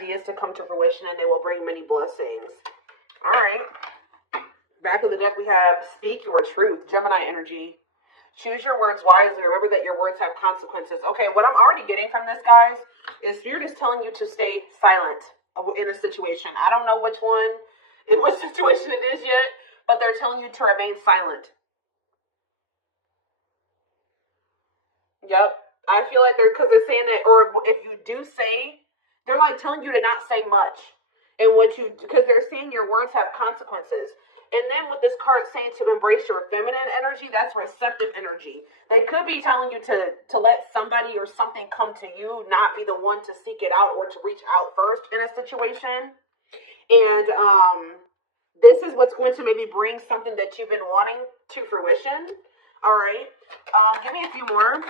ideas to come to fruition, and they will bring many blessings. All right. Back of the deck, we have speak your truth, Gemini energy. Choose your words wisely. Remember that your words have consequences. Okay, what I'm already getting from this, guys, is Spirit is telling you to stay silent in a situation. I don't know which one, in what situation it is yet, but they're telling you to remain silent. Yep. I feel like because they're saying that, or if you do say, they're like telling you to not say much. And because they're saying your words have consequences. And then with this card saying to embrace your feminine energy, that's receptive energy. They could be telling you to let somebody or something come to you, not be the one to seek it out or to reach out first in a situation. And this is what's going to maybe bring something that you've been wanting to fruition. All right. Give me a few more.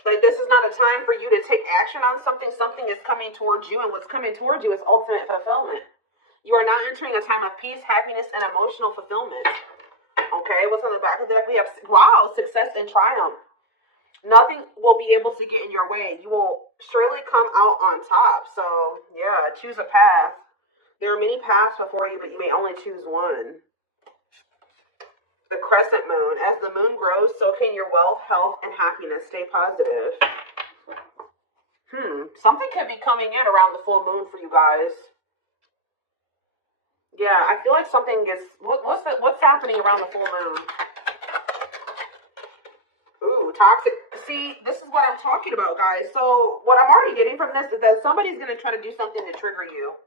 Like, this is not a time for you to take action on something. Something is coming towards you, and what's coming towards you is ultimate fulfillment. You are now entering a time of peace, happiness, and emotional fulfillment. Okay, what's on the back of the deck? We have, wow, success and triumph. Nothing will be able to get in your way. You will surely come out on top. So, yeah, choose a path. There are many paths before you, but you may only choose one. The crescent moon. As the moon grows, so can your wealth, health, and happiness. Stay positive. Something could be coming in around the full moon for you guys. Yeah, I feel like something is... What's happening around the full moon? Ooh, toxic. See, this is what I'm talking about, guys. So, what I'm already getting from this is that somebody's going to try to do something to trigger you.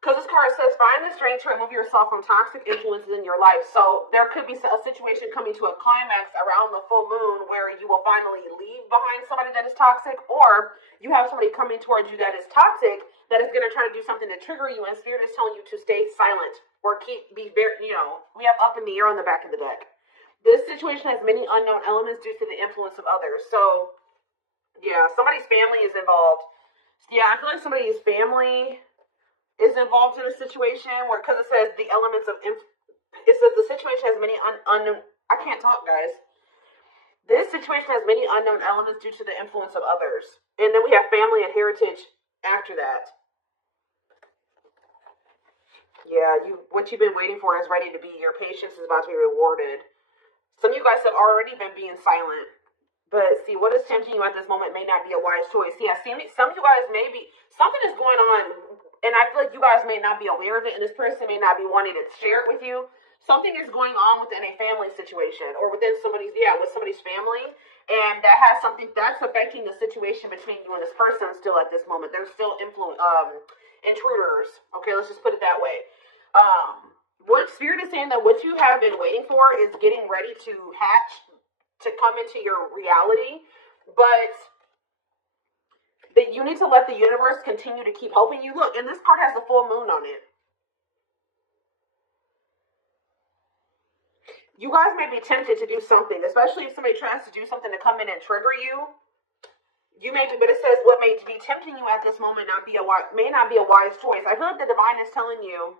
Because this card says, find the strength to remove yourself from toxic influences in your life. So there could be a situation coming to a climax around the full moon where you will finally leave behind somebody that is toxic, or you have somebody coming towards you that is toxic that is going to try to do something to trigger you, and Spirit is telling you to stay silent or be very, we have up in the air on the back of the deck. This situation has many unknown elements due to the influence of others. So, yeah, somebody's family is involved. Yeah, I feel like somebody's family is involved in a situation where, because it says the elements of, it says the situation has many unknown, I can't talk, guys. This situation has many unknown elements due to the influence of others. And then we have family and heritage after that. Yeah, what you've been waiting for is ready to be. Your patience is about to be rewarded. Some of you guys have already been being silent. But see, what is tempting you at this moment may not be a wise choice. Yeah, see, some of you guys may be, something is going on. And I feel like you guys may not be aware of it, and this person may not be wanting to share it with you. Something is going on within a family situation, or within somebody's family, and that has something that's affecting the situation between you and this person still at this moment. There's still intruders. Okay, let's just put it that way. What Spirit is saying that what you have been waiting for is getting ready to hatch, to come into your reality, but that you need to let the universe continue to keep helping you. Look, and this card has the full moon on it. You guys may be tempted to do something, especially if somebody tries to do something to come in and trigger you. You may be, but it says what may be tempting you at this moment may not be a wise choice. I feel like the divine is telling you,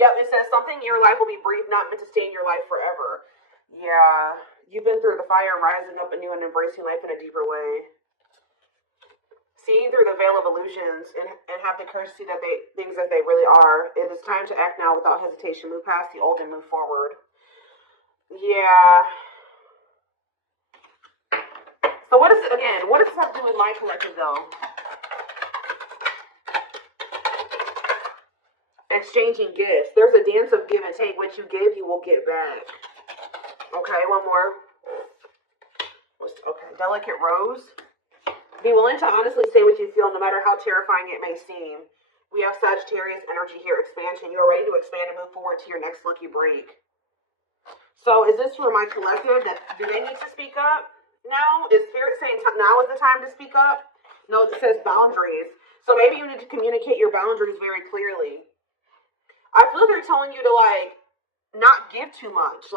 yep, it says something in your life will be brief, not meant to stay in your life forever. Yeah, you've been through the fire, rising up anew and embracing life in a deeper way. Seeing through the veil of illusions and have the courage to see that things as they really are. It is time to act now without hesitation. Move past the old and move forward. Yeah. So what does this have to do with my collective though? Exchanging gifts. There's a dance of give and take. What you give, you will get back. Okay, one more. Okay, delicate rose. Be willing to honestly say what you feel, no matter how terrifying it may seem. We have Sagittarius energy here, expansion. You are ready to expand and move forward to your next lucky break. So is this for my collective? Do they need to speak up now? Is Spirit saying now is the time to speak up? No, it says boundaries. So maybe you need to communicate your boundaries very clearly. I feel they're telling you to not give too much,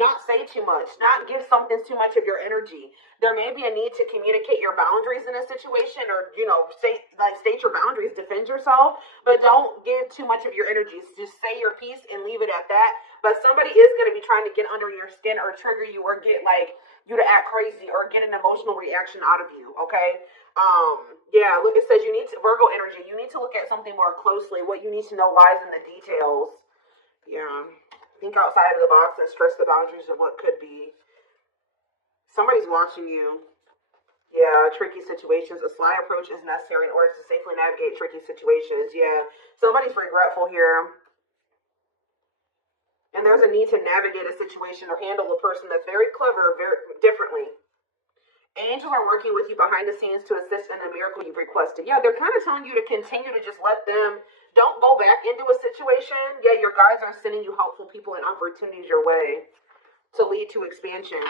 not say too much, not give something too much of your energy. There may be a need to communicate your boundaries in a situation, or state your boundaries, defend yourself, but don't give too much of your energy. Just say your piece and leave it at that. But somebody is going to be trying to get under your skin or trigger you or get like you to act crazy or get an emotional reaction out of you, okay? Yeah, look, it says you need to, Virgo energy, you need to look at something more closely. What you need to know lies in the details. Yeah. Think outside of the box and stress the boundaries of what could be. Somebody's watching you. Yeah, tricky situations. A sly approach is necessary in order to safely navigate tricky situations. Yeah, somebody's regretful here. And there's a need to navigate a situation or handle a person that's very clever, very differently. Angels are working with you behind the scenes to assist in a miracle you've requested. Yeah, they're kind of telling you to continue to just let them, don't go back into a situation. Yeah, your guides are sending you helpful people and opportunities your way to lead to expansion.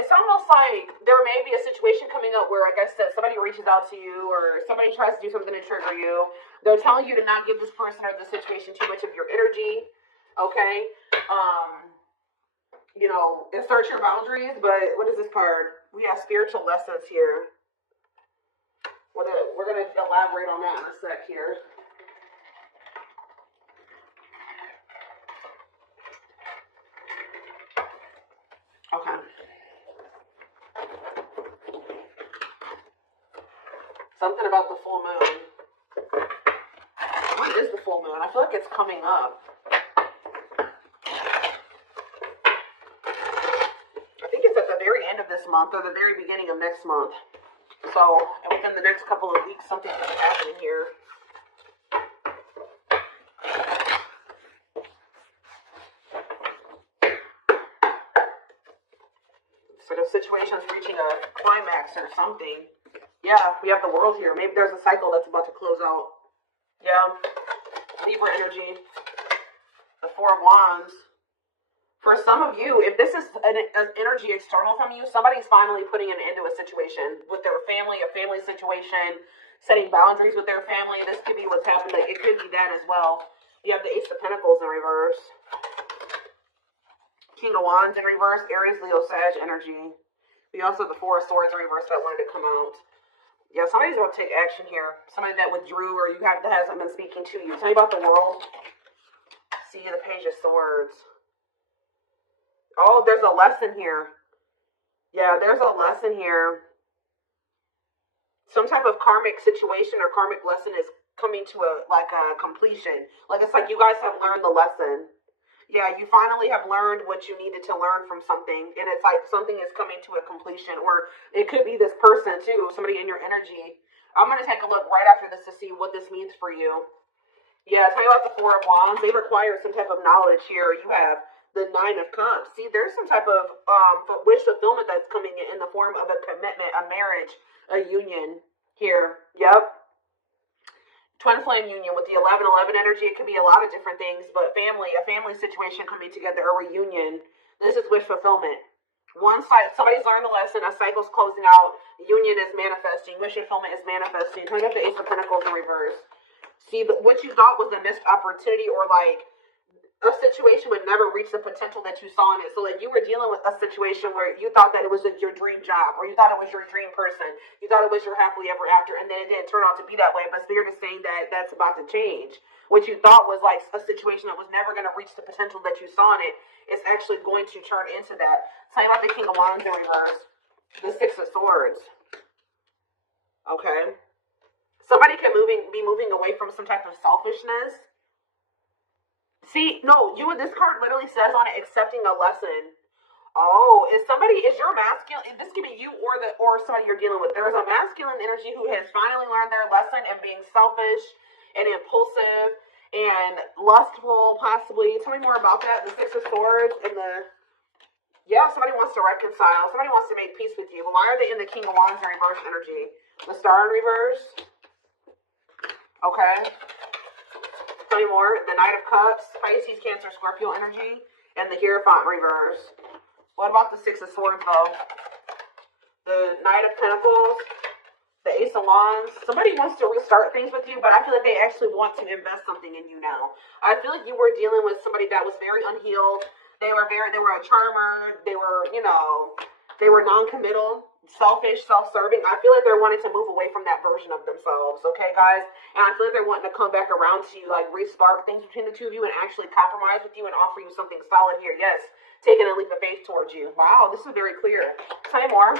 It's almost like there may be a situation coming up where, like I said, somebody reaches out to you or somebody tries to do something to trigger you. They're telling you to not give this person or the situation too much of your energy. Okay? You know, insert your boundaries, but what is this card? We have spiritual lessons here. We're going to elaborate on that in a sec here. Okay. Something about the full moon. What is the full moon? I feel like it's coming up. I think it's at the very end of this month or the very beginning of next month. So within the next couple of weeks, something's going to be happening here. So the situation's reaching a climax or something. Yeah, we have the world here. Maybe there's a cycle that's about to close out. Yeah. Libra energy. The Four of Wands. For some of you, if this is an energy external from you, somebody's finally putting an end to a situation with their family, a family situation, setting boundaries with their family. This could be what's happening. It could be that as well. You have the Ace of Pentacles in reverse. King of Wands in reverse. Aries, Leo, Sag energy. We also have the Four of Swords in reverse that wanted to come out. Yeah, somebody's going to take action here. Somebody that withdrew or that hasn't been speaking to you. Tell me about the world. See the Page of Swords. Oh, there's a lesson here. Yeah, there's a lesson here. Some type of karmic situation or karmic lesson is coming to a completion. Like it's like you guys have learned the lesson. Yeah, you finally have learned what you needed to learn from something. And it's like something is coming to a completion. Or it could be this person too, somebody in your energy. I'm going to take a look right after this to see what this means for you. Yeah, tell you about the Four of Wands. They require some type of knowledge here. You have the Nine of Cups. See, there's some type of wish fulfillment that's coming in the form of a commitment, a marriage, a union here. Yep. Twin flame union with the 11-11 energy. It could be a lot of different things, but a family situation coming together, a reunion. This is wish fulfillment. One side, somebody's learned the lesson, a cycle's closing out, union is manifesting, wish fulfillment is manifesting. Turn up the Ace of Pentacles in reverse. See, what you thought was a missed opportunity or like a situation would never reach the potential that you saw in it. So like you were dealing with a situation where you thought that it was your dream job or you thought it was your dream person. You thought it was your happily ever after, and then it didn't turn out to be that way. But Spirit is saying that that's about to change. What you thought was like a situation that was never going to reach the potential that you saw in it is actually going to turn into that. Tell you about the King of Wands in reverse. The Six of Swords. Okay. Somebody can be moving away from some type of selfishness. See, no, this card literally says on it, accepting a lesson. Oh, is your masculine, this could be you or somebody you're dealing with. There's a masculine energy who has finally learned their lesson and being selfish and impulsive and lustful, possibly. Tell me more about that. The Six of Swords and somebody wants to reconcile. Somebody wants to make peace with you. But why are they in the King of Wands in reverse energy? The Star in reverse. Okay. Tell me more. The Knight of Cups, Pisces, Cancer, Scorpio energy, and the Hierophant reverse. What about the Six of Swords, though? The Knight of Pentacles, the Ace of Wands. Somebody wants to restart things with you, but I feel like they actually want to invest something in you now. I feel like you were dealing with somebody that was very unhealed. They were a charmer. They were non-committal. selfish, self-serving. I feel like they're wanting to move away from that version of themselves, okay, guys? And I feel like they're wanting to come back around to you, like re-spark things between the two of you and actually compromise with you and offer you something solid here. Yes, taking a leap of faith towards you. Wow, this is very clear. Tell me more.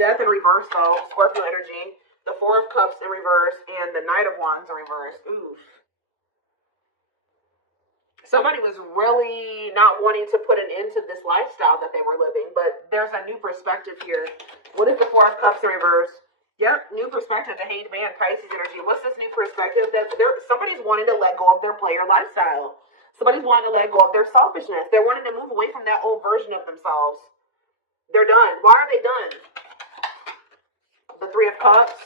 Death in reverse, though. Scorpio energy. The Four of Cups in reverse and the Knight of Wands in reverse. Oof. Somebody was really not wanting to put an end to this lifestyle that they were living, but there's a new perspective here. What is the Four of Cups in reverse? Yep, new perspective. The Hanged Man, Pisces energy. What's this new perspective? That somebody's wanting to let go of their player lifestyle. Somebody's wanting to let go of their selfishness. They're wanting to move away from that old version of themselves. They're done. Why are they done? The Three of Cups.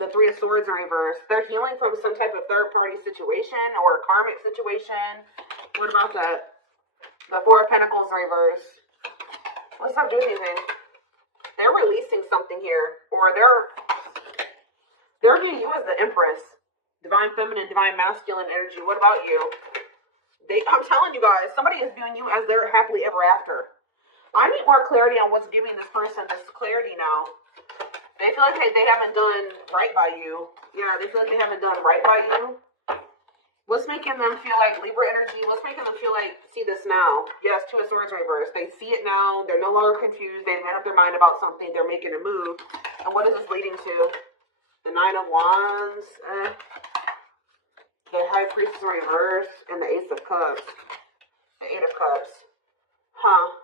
The Three of Swords in reverse. They're healing from some type of third-party situation or a karmic situation. What about that? The Four of Pentacles in reverse. What's up doing anything? They're releasing something here. Or they're viewing you as the Empress. Divine Feminine, Divine Masculine energy. What about you? I'm telling you guys, somebody is viewing you as their happily ever after. I need more clarity on what's giving this person this clarity now. They feel like they haven't done right by you. Yeah, they feel like they haven't done right by you. What's making them feel like Libra energy? What's making them feel like, see this now? Yes, Two of Swords reverse. They see it now. They're no longer confused. They've made up their mind about something. They're making a move. And what is this leading to? The Nine of Wands. The High Priestess in reverse. And the Ace of Cups. The Eight of Cups. Huh.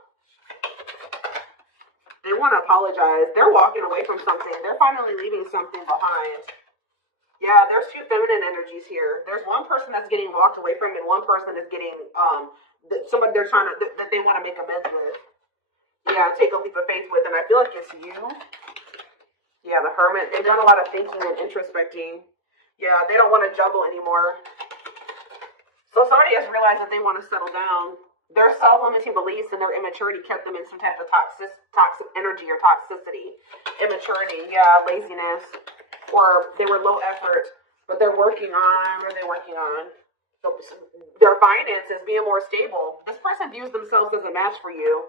They want to apologize. They're walking away from something. They're finally leaving something behind. Yeah, there's two feminine energies here. There's one person that's getting walked away from and one person is getting, somebody they're trying to, that they want to make amends with. Yeah, take a leap of faith with. And I feel like it's you. Yeah, the Hermit. They've done a lot of thinking and introspecting. Yeah, they don't want to juggle anymore. So somebody has realized that they want to settle down. Their self-limiting beliefs and their immaturity kept them in some type of toxic energy or toxicity. Immaturity, yeah, laziness, or they were low effort, but they're working on, what are they working on? So, their finances being more stable. This person views themselves as a match for you.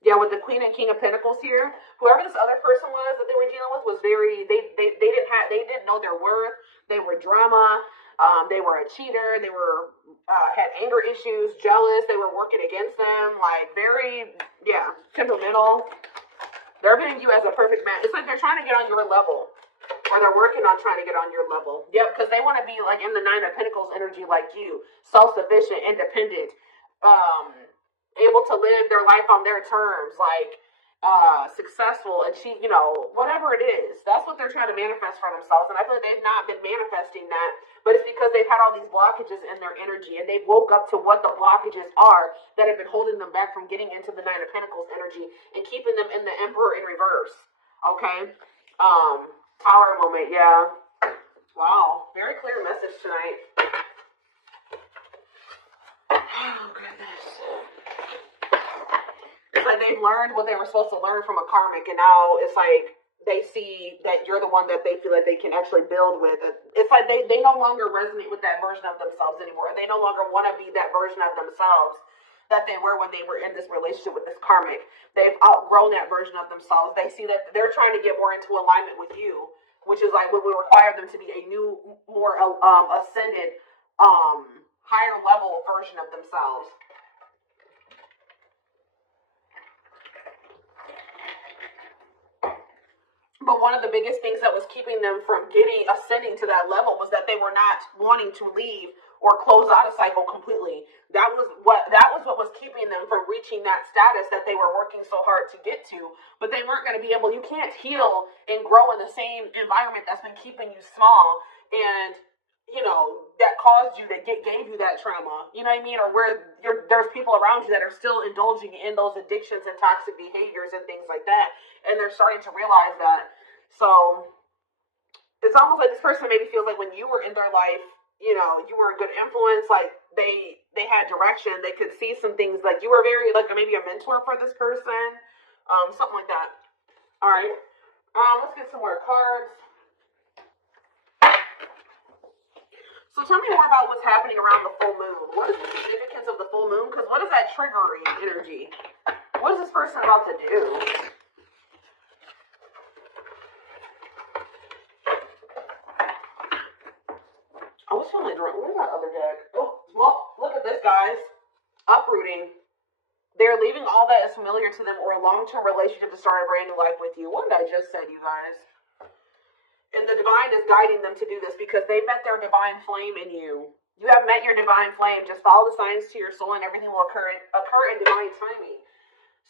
Yeah, with the Queen and King of Pentacles here, whoever this other person was that they were dealing with was very, they didn't know their worth. They were drama. They were a cheater. They were had anger issues, jealous. They were working against them, like very, yeah, temperamental. They're viewing you as a perfect match. It's like they're trying to get on your level, or they're working on trying to get on your level. Yep, because they want to be like in the Nine of Pentacles energy, like you, self-sufficient, independent, able to live their life on their terms, like successful, achieve, whatever it is. That's what they're trying to manifest for themselves. And I feel like they've not been manifesting that, but it's because they've had all these blockages in their energy and they woke up to what the blockages are that have been holding them back from getting into the Nine of Pentacles energy and keeping them in the Emperor in reverse. Okay. Tower moment. Yeah. Wow. Very clear message tonight. Oh, goodness. It's like they've learned what they were supposed to learn from a karmic, and now it's like they see that you're the one that they feel like they can actually build with. It's like they no longer resonate with that version of themselves anymore. They no longer want to be that version of themselves that they were when they were in this relationship with this karmic. They've outgrown that version of themselves. They see that they're trying to get more into alignment with you, which is like what would require them to be a new, more ascended, higher level version of themselves. But one of the biggest things that was keeping them from ascending to that level was that they were not wanting to leave or close out a cycle completely. That was what was keeping them from reaching that status that they were working so hard to get to. But they weren't going to be able. You can't heal and grow in the same environment that's been keeping you small and that caused you, that gave you that trauma. You know what I mean? Or where there's people around you that are still indulging in those addictions and toxic behaviors and things like that. And they're starting to realize that. So it's almost like this person maybe feels like when you were in their life, you were a good influence. Like they had direction. They could see some things. Like you were very like maybe a mentor for this person. Something like that. All right. Let's get some more cards. So tell me more about what's happening around the full moon. What is the significance of the full moon? Because what is that triggering energy? What is this person about to do? leaving. They're leaving all that is familiar to them or a long-term relationship to start a brand new life with you. What did I just said, you guys? And the divine is guiding them to do this because they met their divine flame in you. You have met your divine flame. Just follow the signs to your soul and everything will occur in divine timing.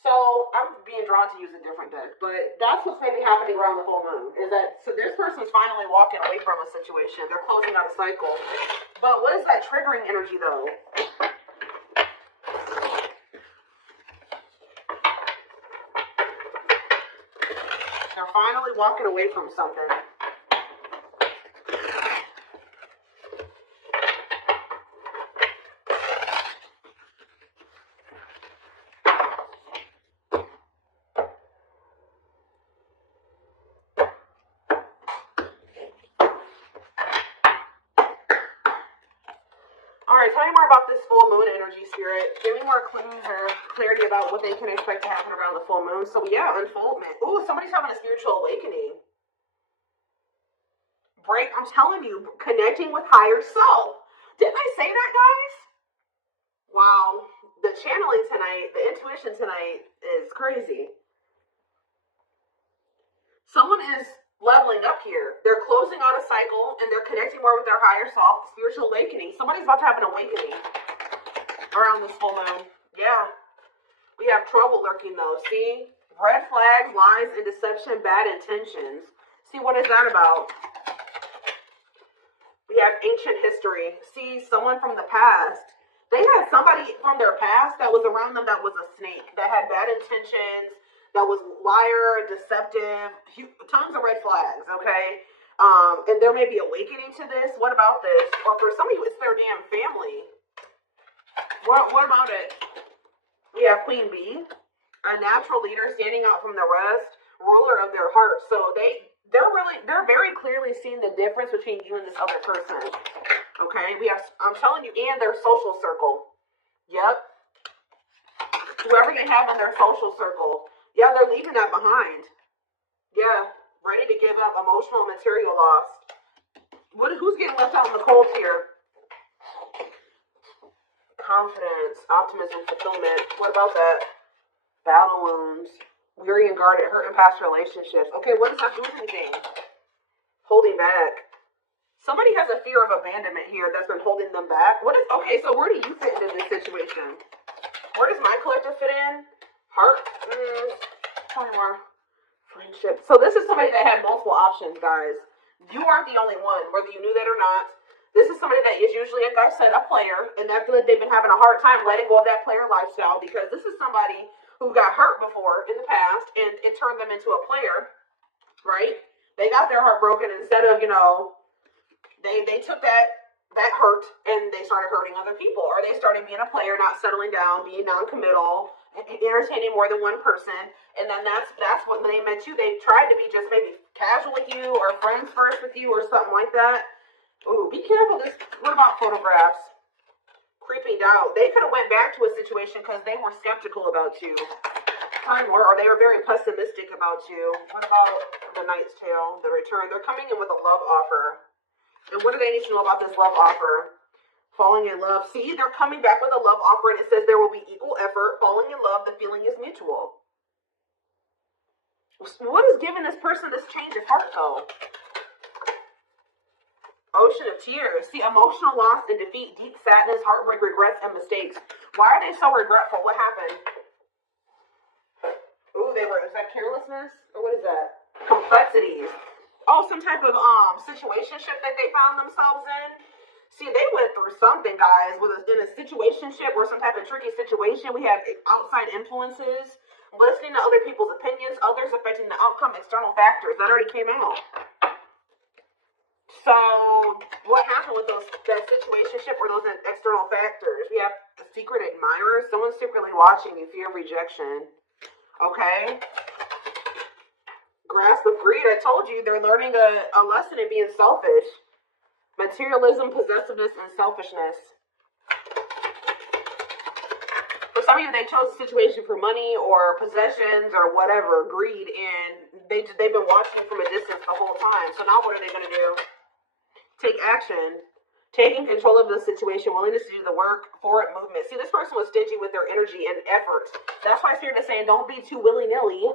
So I'm being drawn to use a different deck, but that's what's maybe happening around the full moon. Is that so? This person's finally walking away from a situation. They're closing out a cycle. But what is that triggering energy, though? They're finally walking away from something. Alright, tell me more about this full moon energy, Spirit. Give me more clues or clarity about what they can expect to happen around the full moon. So, yeah, unfoldment. Ooh, somebody's having a spiritual awakening. I'm telling you, connecting with higher self. Didn't I say that, guys? Wow. The channeling tonight, the intuition tonight is crazy. Someone is leveling up here. They're closing out a cycle and they're connecting more with their higher self, spiritual awakening. Somebody's about to have an awakening around this full moon. Yeah. We have trouble lurking though. See? Red flags, lies, and deception, bad intentions. See, what is that about? We have ancient history. See, someone from the past. They had somebody from their past that was around them that was a snake, that had bad intentions, that was liar, deceptive, tons of red flags, okay? And there may be awakening to this. What about this? Or for some of you, it's their damn family. What about it? We have Queen Bee, a natural leader standing out from the rest, ruler of their heart. So they're very clearly seeing the difference between you and this other person. Okay? I'm telling you, and their social circle. Yep. Whoever they have in their social circle. Yeah, they're leaving that behind. Yeah, ready to give up, emotional and material loss. Who's getting left out in the cold here? Confidence, optimism, fulfillment. What about that? Battle wounds, weary and guarded, hurt in past relationships. Okay, what does that do with anything? Holding back. Somebody has a fear of abandonment here that's been holding them back. Okay, so where do you fit into this situation? Where does my collective fit in? Heart? Tell me more. Friendship. So this is somebody that had multiple options, guys. You aren't the only one, whether you knew that or not. This is somebody that is usually, like I said, a player, and I feel like they've been having a hard time letting go of that player lifestyle because this is somebody who got hurt before in the past, and it turned them into a player, right? They got their heart broken instead of, they took that hurt and they started hurting other people, or they started being a player, not settling down, being non-committal, entertaining more than one person, and then that's when they met you. They tried to be just maybe casual with you or friends first with you or something like that. Ooh, be careful. What about photographs? Creeping doubt. They could have went back to a situation because they were skeptical about you. Or they were very pessimistic about you. What about the Knight's Tale, the return? They're coming in with a love offer. And what do they need to know about this love offer? Falling in love. See, they're coming back with a love offer, and it says there will be equal effort. Falling in love, the feeling is mutual. What is giving this person this change of heart, though? Ocean of tears. See, emotional loss and defeat, deep sadness, heartbreak, regrets, and mistakes. Why are they so regretful? What happened? Ooh, is that carelessness? Or what is that? Complexities. Oh, some type of situationship that they found themselves in. See, they went through something, guys, in a situationship or some type of tricky situation. We have outside influences, listening to other people's opinions, others affecting the outcome, external factors. That already came out. So, what happened with that situationship or those external factors? We have a secret admirer, someone secretly watching you, fear of rejection. Okay? Grasp of greed. I told you they're learning a lesson in being selfish. Materialism, possessiveness, and selfishness. For some of you, they chose a situation for money or possessions or whatever, greed, and they've been watching from a distance the whole time. So now what are they going to do? Take action. Taking control of the situation, willingness to do the work, forward movement. See, this person was stingy with their energy and effort. That's why Spirit is saying don't be too willy-nilly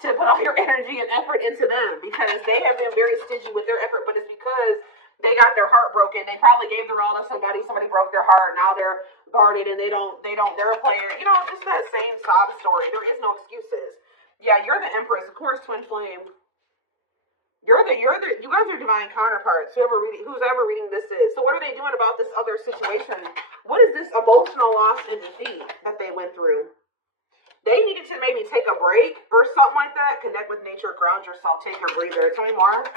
to put all your energy and effort into them, because they have been very stingy with their effort, but it's because they got their heart broken. They probably gave their all to somebody broke their heart, now they're guarded and they're a player. You know, just that same sob story. There is no excuses. Yeah, you're the Empress, of course, twin flame. You guys are divine counterparts, who's ever reading this is. So what are they doing about this other situation? What is this emotional loss and defeat that they went through? They needed to maybe take a break or something like that. Connect with nature, ground yourself, take your breather. Tell me more.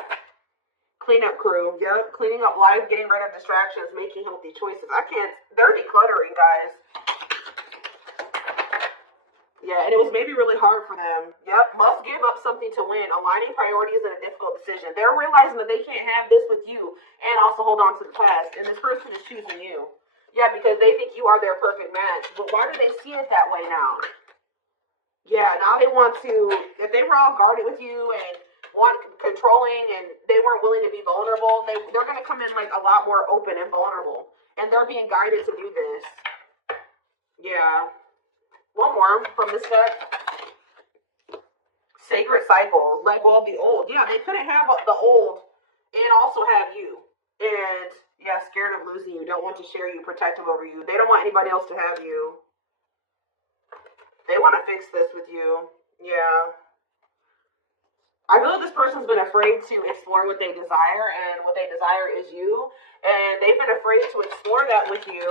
Cleanup crew. Yep, cleaning up life, getting rid of distractions, making healthy choices. They're decluttering, guys. Yeah, and it was maybe really hard for them. Yep, must give up something to win. Aligning priorities in a difficult decision. They're realizing that they can't have this with you and also hold on to the past. And this person is choosing you. Yeah, because they think you are their perfect match. But why do they see it that way now? Yeah, now they want to, if they were all guarded with you and controlling and they weren't willing to be vulnerable, they're going to come in like a lot more open and vulnerable. And they're being guided to do this. Yeah. One more from this deck. Sacred cycles. Let go of the old. Yeah, they couldn't have the old and also have you. And yeah, scared of losing you. Don't want to share you, protective over you. They don't want anybody else to have you. They want to fix this with you. Yeah. I feel like this person's been afraid to explore what they desire, and what they desire is you. And they've been afraid to explore that with you,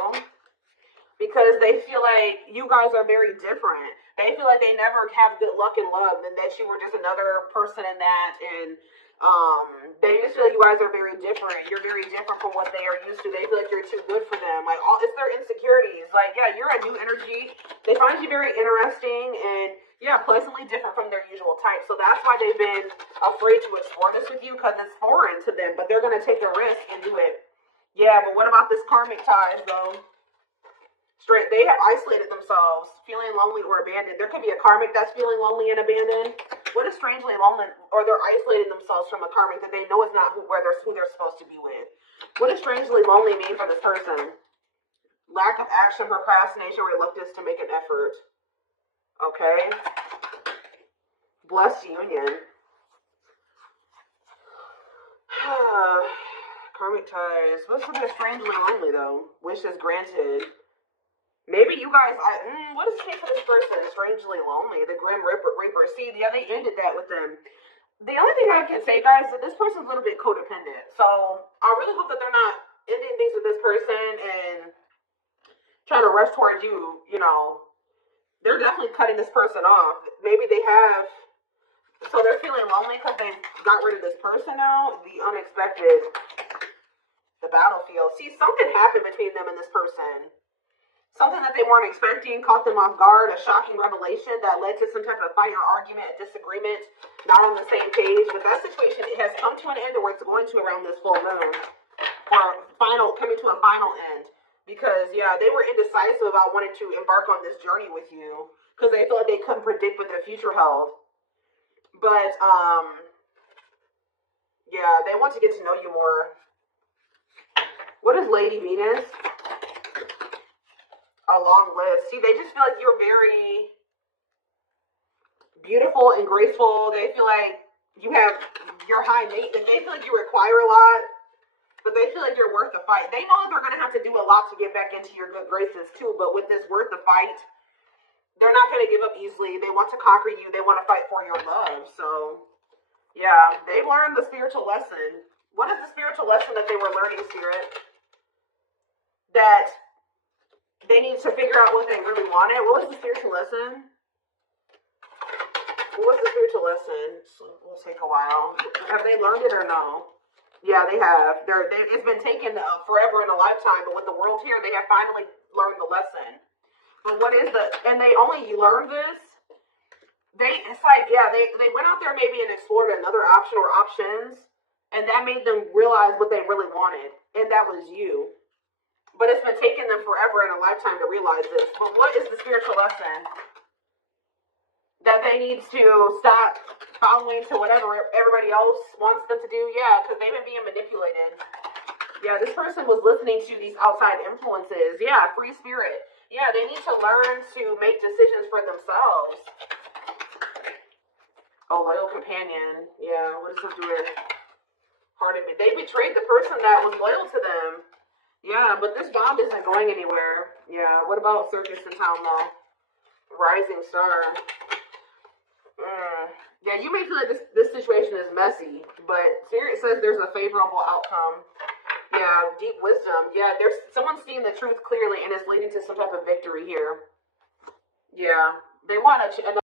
because they feel like you guys are very different. They feel like they never have good luck in love, and that you were just another person in that. And they just feel like you guys are very different. You're very different from what they are used to. They feel like you're too good for them. Like, it's their insecurities. Like, yeah, you're a new energy. They find you very interesting and, yeah, pleasantly different from their usual type. So that's why they've been afraid to explore this with you, because it's foreign to them. But they're going to take a risk and do it. Yeah, but what about this karmic ties, though? They have isolated themselves, feeling lonely or abandoned. There could be a karmic that's feeling lonely and abandoned. What is strangely lonely, or they're isolating themselves from a karmic that they know is not who they're supposed to be with. What does strangely lonely mean for this person? Lack of action, procrastination, reluctance to make an effort. Okay. Blessed union. Karmic ties. What's with the strangely lonely, though? Wishes granted. Maybe you guys, what does it say for this person? Strangely lonely, the Grim Reaper. See, yeah, they ended that with them. The only thing I can say, guys, is that this person's a little bit codependent. So I really hope that they're not ending things with this person and trying to rush towards you. You know, they're definitely cutting this person off. Maybe they have, so they're feeling lonely because they got rid of this person now. The unexpected, the battlefield. See, something happened between them and this person. Something that they weren't expecting caught them off guard, a shocking revelation that led to some type of fight or argument, a disagreement, not on the same page. But that situation, it has come to an end, or it's going to around this full moon, or coming to a final end. Because, yeah, they were indecisive about wanting to embark on this journey with you, because they felt like they couldn't predict what their future held. But, yeah, they want to get to know you more. What is Lady Venus? A long list. See, they just feel like you're very beautiful and graceful. They feel like you're high maintenance. They feel like you require a lot, but they feel like you're worth the fight. They know that they're going to have to do a lot to get back into your good graces too, but with this worth the fight, they're not going to give up easily. They want to conquer you. They want to fight for your love. So, yeah, they've learned the spiritual lesson. What is the spiritual lesson that they were learning, Spirit? That they need to figure out what they really wanted. What was the spiritual lesson? What was the spiritual lesson? It'll take a while. Have they learned it or no? Yeah, they have. It's been taken forever in a lifetime, but with the world here, they have finally learned the lesson. But what is and they only learned this? It's like, yeah, they went out there maybe and explored another option or options, and that made them realize what they really wanted, and that was you. But it's been taking them forever in a lifetime to realize this. But what is the spiritual lesson? That they need to stop following to whatever everybody else wants them to do? Yeah, because they've been being manipulated. Yeah, this person was listening to these outside influences. Yeah, free spirit. Yeah, they need to learn to make decisions for themselves. Oh, loyal companion. Yeah, what does this do with heart of me? They betrayed the person that was loyal to them. Yeah, but this bond isn't going anywhere. Yeah, what about circus and town though? Rising star. Yeah, you may feel like this situation is messy, but Spirit says there's a favorable outcome. Yeah, deep wisdom. Yeah, there's someone seeing the truth clearly and it's leading to some type of victory here. Yeah, they want a